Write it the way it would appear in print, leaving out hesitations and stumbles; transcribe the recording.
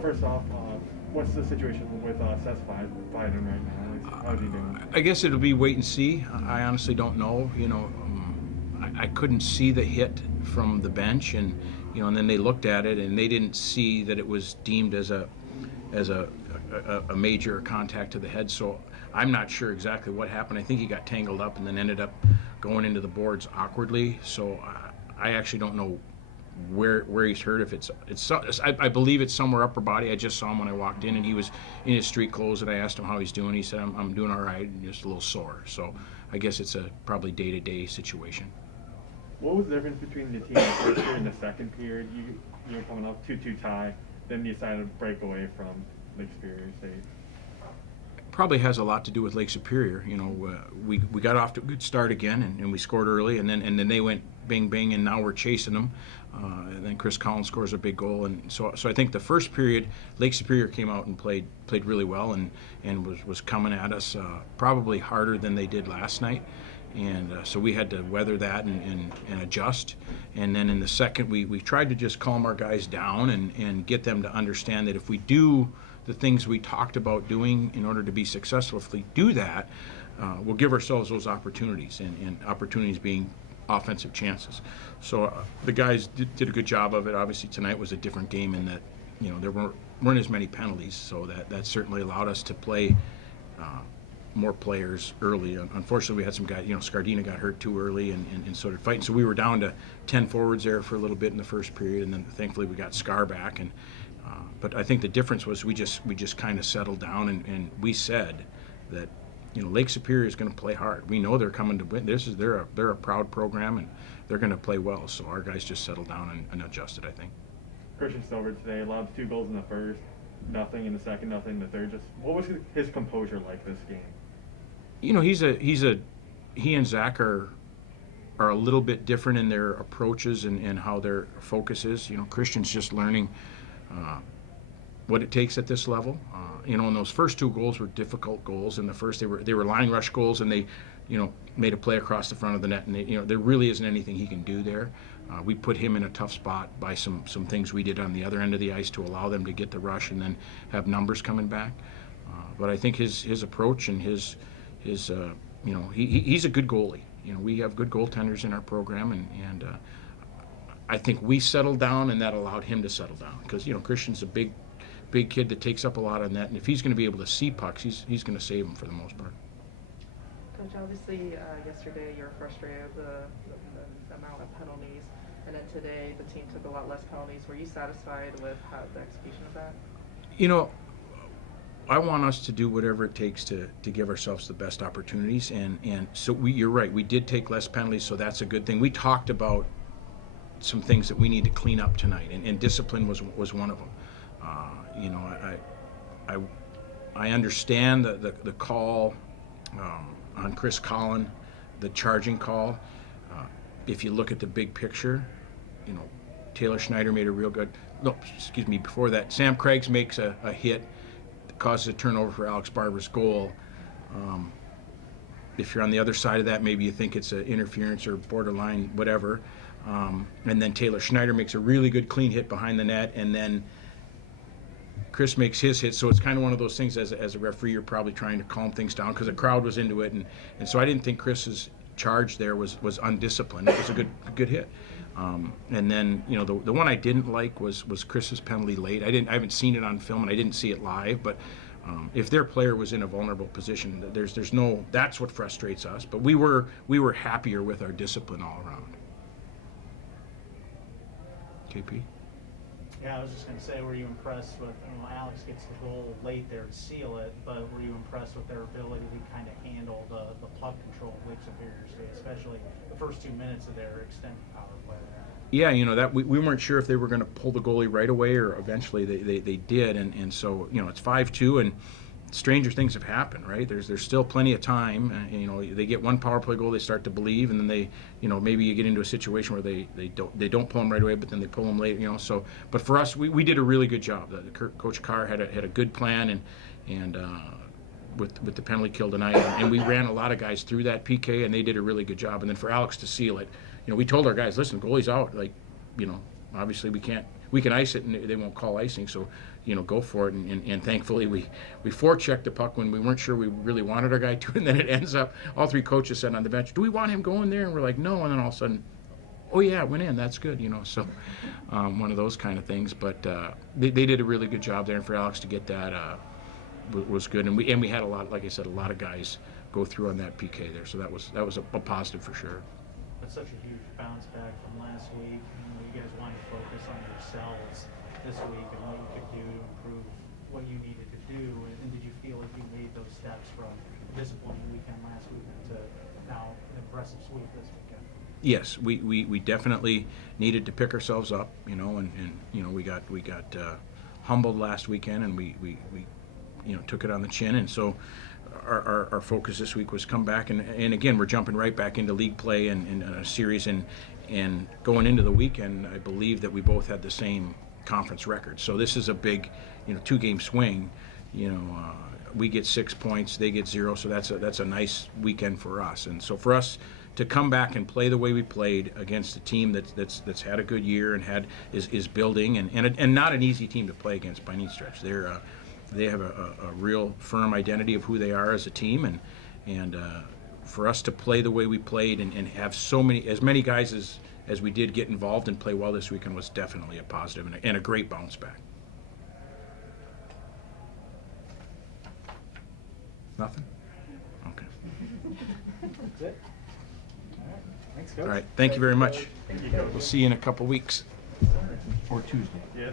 First off, what's the situation with Seth Biden right now? How's he doing? I guess it'll be wait and see. I honestly don't know. I couldn't see the hit from the bench, and and then they looked at it and they didn't see that it was deemed as a major contact to the head. So I'm not sure exactly what happened. I think he got tangled up and then ended up going into the boards awkwardly. So I actually don't know where he's hurt. If I believe it's somewhere upper body. I just saw him when I walked in, and he was in his street clothes, and I asked him how he's doing. He said, I'm doing all right, and just a little sore. So I guess it's a probably day-to-day situation. What was the difference between the team in the first period and the second period? You were coming up 2-2 tie, then you decided to break away from Lake Superior State. Probably has a lot to do with Lake Superior. We got off to a good start again, and we scored early, and then they went bing bing, and now we're chasing them. And then Chris Collins scores a big goal, and so I think the first period Lake Superior came out and played really well, and was coming at us probably harder than they did last night. And so we had to weather that and adjust. And then in the second, we tried to just calm our guys down and get them to understand that if we do the things we talked about doing in order to be successful, if we do that, we'll give ourselves those opportunities, and opportunities being offensive chances. So the guys did a good job of it. Obviously tonight was a different game in that there weren't as many penalties, so that certainly allowed us to play more players early. Unfortunately, we had some guys, Scardina got hurt too early, and so did Fighting. So we were down to 10 forwards there for a little bit in the first period, and then thankfully we got Scar back. But I think the difference was we just kind of settled down, and we said that Lake Superior is going to play hard. We know they're coming to win. They're a proud program, and they're going to play well. So our guys just settled down and adjusted, I think. Christian Silver today allowed 2 goals in the first, nothing in the second, nothing in the third. Just what was his composure like this game? He and Zach are a little bit different in their approaches and how their focus is. Christian's just learning what it takes at this level. And those first 2 goals were difficult goals. In the first, they were line rush goals, and they, made a play across the front of the net. And there really isn't anything he can do there. We put him in a tough spot by some things we did on the other end of the ice to allow them to get the rush and then have numbers coming back. But I think his approach and he's a good goalie. We have good goaltenders in our program, and I think we settled down, and that allowed him to settle down, because Christian's a big kid that takes up a lot of net, and if he's going to be able to see pucks, he's going to save them for the most part. Coach, obviously yesterday you were frustrated with the amount of penalties, and then today the team took a lot less penalties. Were you satisfied with the execution of that? I want us to do whatever it takes to give ourselves the best opportunities, and so you're right, we did take less penalties, so that's a good thing. We talked about some things that we need to clean up tonight, and discipline was one of them. I understand the call on Chris Collin, the charging call. If you look at the big picture, Taylor Schneider made a real good. No, excuse me. Before that, Sam Craigs makes a hit that causes a turnover for Alex Barber's goal. If you're on the other side of that, maybe you think it's an interference or borderline whatever. And then Taylor Schneider makes a really good clean hit behind the net, and then Chris makes his hit. So it's kind of one of those things, as a referee, you're probably trying to calm things down because the crowd was into it, and so I didn't think Chris's charge there was undisciplined. It was a good hit. And then the one I didn't like was Chris's penalty late. I haven't seen it on film, and I didn't see it live, but if their player was in a vulnerable position, there's no. That's what frustrates us. But we were happier with our discipline all around. KP. Yeah, I was just going to say, were you impressed with, Alex gets the goal late there to seal it, but were you impressed with their ability to kind of handle the puck control of Lake Superior State, especially the first 2 minutes of their extended power play there? Yeah, that we weren't sure if they were going to pull the goalie right away, or eventually they did, and so it's 5-2, and stranger things have happened, right? There's still plenty of time. They get one power play goal, they start to believe, and then they, maybe you get into a situation where they don't pull them right away, but then they pull them late. So, but for us, we did a really good job. Coach Carr had a good plan, and with the penalty kill tonight, and we ran a lot of guys through that PK, and they did a really good job. And then for Alex to seal it, we told our guys, listen, goalie's out. Obviously we can ice it, and they won't call icing. So go for it. And thankfully we forechecked the puck when we weren't sure we really wanted our guy to, and then it ends up all three coaches said on the bench, "Do we want him going there?" And we're like, "No," and then all of a sudden, "Oh yeah, it went in. That's good," So one of those kind of things. But they did a really good job there, and for Alex to get that was good. And we had a lot, like I said, a lot of guys go through on that PK there, so that was a positive for sure. That's such a huge bounce back from last week. You guys wanted to focus on yourselves this week and what you could do to improve what you needed to do. And did you feel like you made those steps from a disappointing weekend last weekend to now an impressive sweep this weekend? Yes, we definitely needed to pick ourselves up, and we got humbled last weekend, and we took it on the chin, and so our focus this week was come back, and again we're jumping right back into league play and a series, and going into the weekend, I believe that we both had the same conference record. So this is a big 2-game swing. We get 6 points, they get 0, so that's a nice weekend for us. And so for us to come back and play the way we played against a team that's had a good year and is building and not an easy team to play against by any stretch. They have a real firm identity of who they are as a team, and for us to play the way we played and have as many guys as we did get involved and play well this weekend was definitely a positive and a great bounce back. Nothing? Okay. That's it. All right. Thanks, Coach. All right. Thank you very much. Thank you, Coach. We'll see you in a couple weeks. Or Tuesday. Yeah.